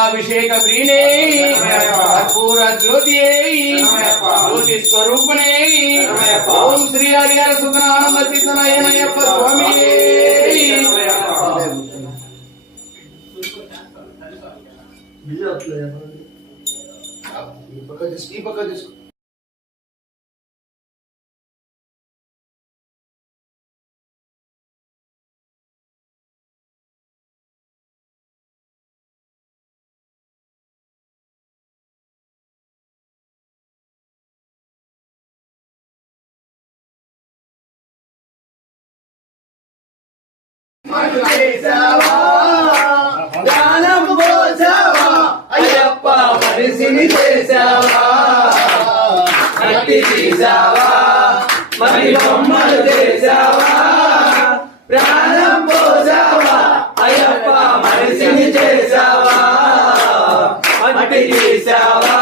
అభిషేక ప్రియనే కర్పూర జ్యోతియే జ్యోతి స్వరూపనే ఓం శ్రీ హరిహర సుఖనానంద చిత్తనయనయ్యప్ప స్వామి. ఈ పక్క తీసుకో. దానం పోసావా అయ్యప్ప మనిషిని చేసావా నటి తీసావా మరి బొమ్మలు చేసావా ప్రాణం పోసావా అయ్యప్ప మనిషిని చేసావా మట్టి తీసావా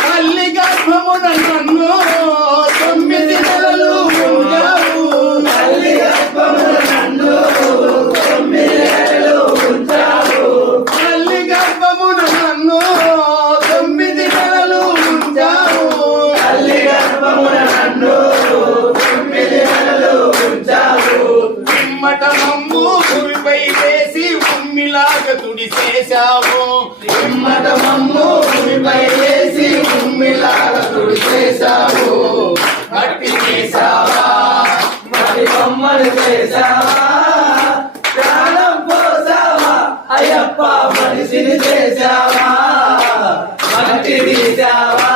తల్లి గర్భమున నన్ను 9 నెలలు ఉంచావు తల్లి గర్భమున నన్ను 9 నెలలు ఉంచావు తల్లి గర్భమున నన్ను 9 నెలలు ఉంచావు తల్లి గర్భమున నన్ను 9 నెలలు ఉంచావు ఇమ్మట మమ్ము భూమిపై వేసి ఉమ్మిలాగా తుడిచేశావు ఇమ్మట మమ్ము భూమిపై వేసి ఉమ్మిలాగా తుడిచేశావు మట్టి చేశావా మరి బొమ్మలు చేశావా ప్రాణం పోసావా అయ్యప్ప మనిషిని చేశావా మట్టి తీసావా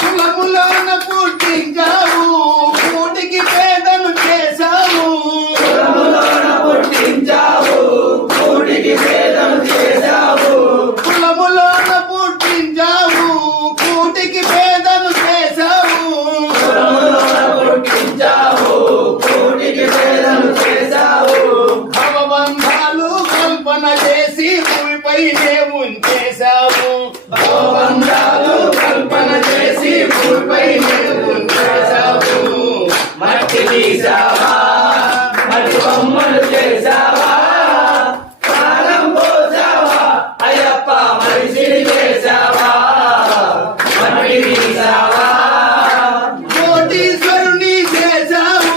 కులములోన పుట్టించావు కూటికి పేదను చేశావు కులములోన పుట్టించావు కూటికి పేదను చేశావు కులములోన పుట్టించావు కూటికి పేదను చేశావు కులములోన పుట్టించావు కూటికి పేదను చేశావు భవబంధాలు కల్పన చేసి భూమిపైనే ఉంచేశావు భవబంధాలు కల్పన చేసి భూమిపైనే ఉంచేశావు మట్టి తీసావా మరి బొమ్మలు చేశావా ప్రాణం పోసావా అయ్యప్ప మనిషిని చేశావా మట్టి తీసావా కోటీశ్వరుని చేశావు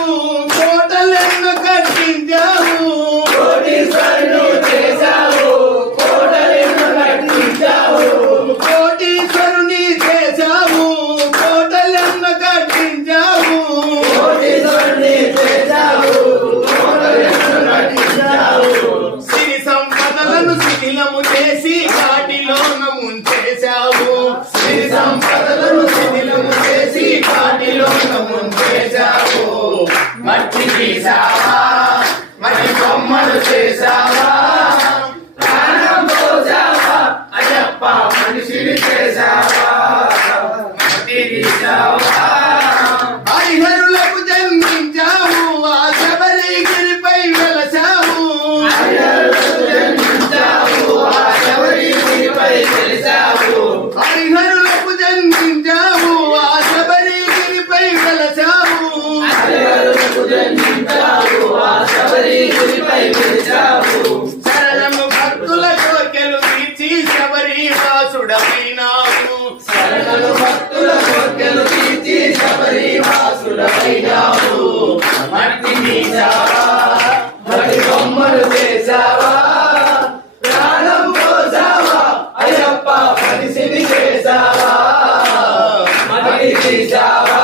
కోటలెన్నో కట్టించావు కోటీశ్వరుని చేశావు కోటలెన్నో కట్టించావు కోటీశ్వరుని చేశావు కోటలెన్నో కట్టించావు కోటీశ్వరుని చేశావు కోటలెన్నో కట్టించావు సిరి సంపదలను శిథిలము చేసి కాటిలోన ముంచేశావు సిరి సంపదలను శిథిలము చేసి కాటిలోన ముంచేశావు మట్టి తీసావా మరి బొమ్మలు చేశావా ప్రాణం పోసావా అయ్యప్ప మనిషిని చేశావా మట్టి తీసావా హరిహరులకు జన్మించావు ఆ శబరిగిరిపై వెలసావు హరిహరులకు జన్మించావు ఆ శబరిగిరిపై వెలసావు హరిహరులకు జన్మించావు ఆ శబరిగిరిపై వెలసావు హరిహరులకు జన్మించావు ఆ శబరిగిరిపై వెలసావు శరణము భక్తుల కోర్కెలు తీర్చి శబరి వాసుడమైనావు శరణము భక్తుల కోర్కెలు తీర్చి శబరి వాసుడమైనావు మట్టి తీసావా మరి బొమ్మలు చేశావా ప్రాణం పోసావా అయ్యప్ప మనిషిని చేశావా మట్టి తీసావా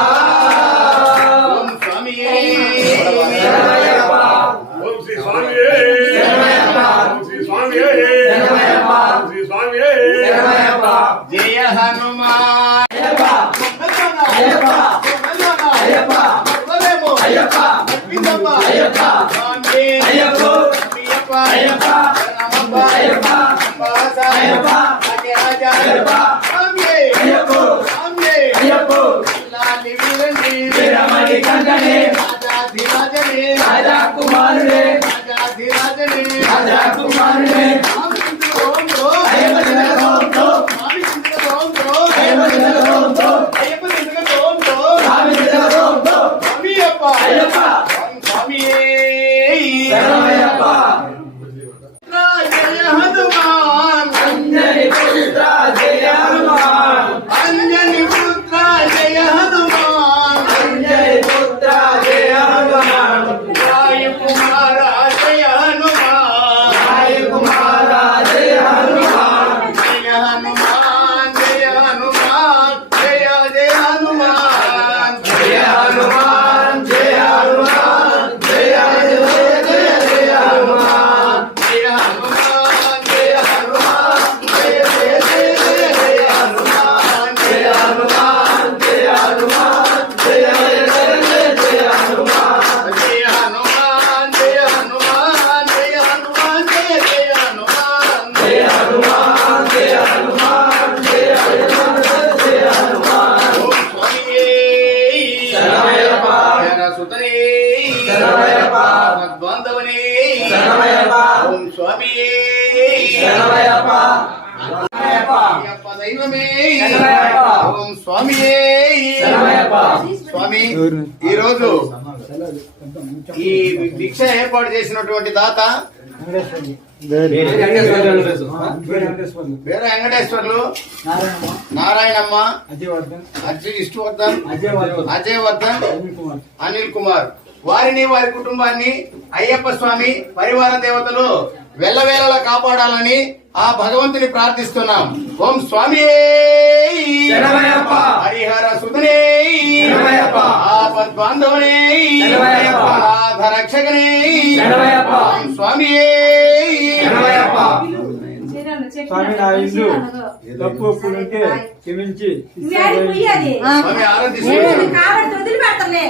ఓం స్వామి శరణమయ్యప్ప ఓం శ్రీ స్వామియే శరణమయ్యప్ప ఓం శ్రీ స్వామియే శరణమయ్యప్ప ఓం శ్రీ స్వామియే శరణమయ్యప్ప జయ హనుమాన్ అయ్యప్ప అయ్యప్ప అయ్యప్ప అయ్యప్ప అయ్యప్ప అయ్యప్ప అయ్యప్ప అయ్యప్ప అయ్యప్ప అయ్యప్ప వీరమణి కంటనే రాజా కుమారుడే రాజా కుమారుడే అయ్యప్ప ఓం స్వామియే స్వామి ఈ రోజు ఈ భిక్ష ఏర్పాటు చేసినటువంటి దాత వేరే వెంకటేశ్వర్లు, నారాయణమ్మ, ఇష్టవర్ధన్, అజయ్ వర్ధన్, అనిల్ కుమార్ వారిని వారి కుటుంబాన్ని అయ్యప్ప స్వామి పరివార దేవతలు వెల్లవేళలా కాపాడాలని ఆ భగవంతుని ప్రార్థిస్తున్నాం. ఓం స్వామి హరిహర సుధనే ఆపద్బాంధవనే అనాథ రక్షకనే ఓం స్వామి స్వామి నా ఇల్లు తప్పు ఒప్పులుంటే క్షమించి స్వామి ఆరాధిస్తూ కాబట్టి వదిలిపెట్టలే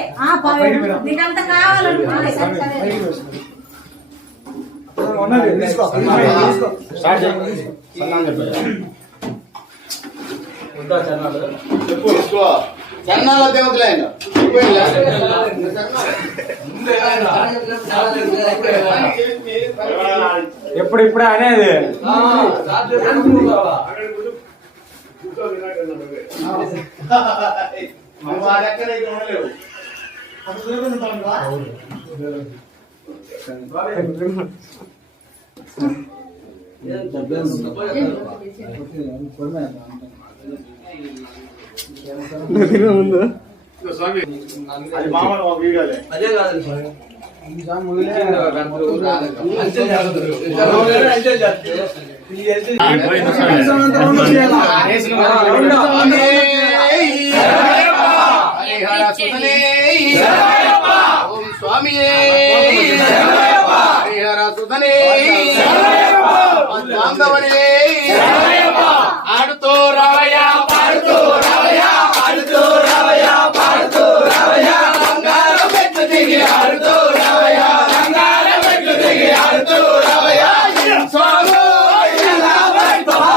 నీకంత కావాలనుకుంటే ఉన్నది తీసుకో. తీసుకో. చన్నాల దేవతలే ఆయన. ఎప్పుడిప్పుడే అనేది నువ్వు ఆ లెక్కన ఇక్కడ ఉండలేవు. స్వామి అది మామూలు ఒక వీడియోలే. అదే కాదు స్వామి. హరిహర సుధనే ఓం స్వామియే హరిహర సుధనే బాంధవనే ఆడుతూ రావయ్య పాడుతూ రావయ్య ఆడుతూ రావయ్య పాడుతూ రావయ్య బంగారం పెట్టు దిగి ఆడుతూ రావయ్య బంగారం పెట్టు దిగి ఆడుతూ రావయ్య స్వామి ఎలా వస్తవా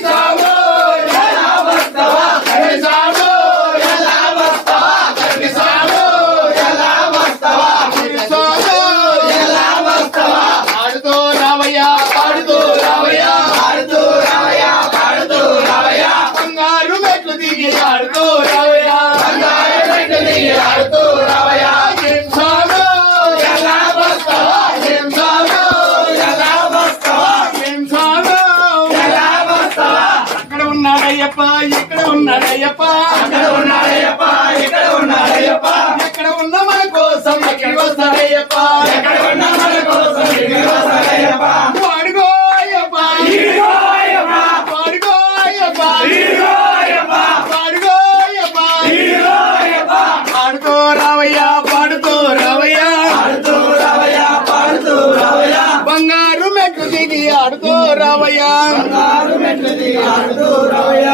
స్వామి ఎలా వస్తవా స్వామి ఎలా వస్తవా స్వామి ఎలా వస్తవా స్వామి ఎలా వస్తవా ఆడుతూ రావయ్య పాడుతూ రావయ్య ఆడుతూ రావయ్య పాడుతూ రావయ్య బంగారు మెట్లు దిగి ఆడుతూ రావయ్య బంగారు మెట్లు దిగి ఆడుతూ రావయ్య స్వామి ఎలా వస్తవా స్వామి ఎలా వస్తవా స్వామి ఎలా వస్తవా అక్కడ ఉన్నాడయ్యప్ప ఇక్కడ ఉన్నాడయ్యప్ప అక్కడ ఉన్నాడయ్యప్ప ఇక్కడ ఉన్నాడయ్యప్ప ఎక్కడ ఉన్న మన కోసం ఎక్కడికి వస్తాడయ్యప్ప ఎక్కడ ఉన్న మన కోసం ఎక్కడికి వస్తాడయ్యప్ప వాడుకోయ్యప్ప వాడుకోయ్యప్ప వాడుకోయ్యప్ప వాడుకోయ్యప్ప పాడుతూ రావయ్య పాడుతూ రావయ్య ఆడుతూ రావయ్య పాడుతూ రావయ్య బంగారు మెట్లు దిగి ఆడుతూ రావయ్య బంగారు మెట్లు దిగి ఆడుతూ రావయ్య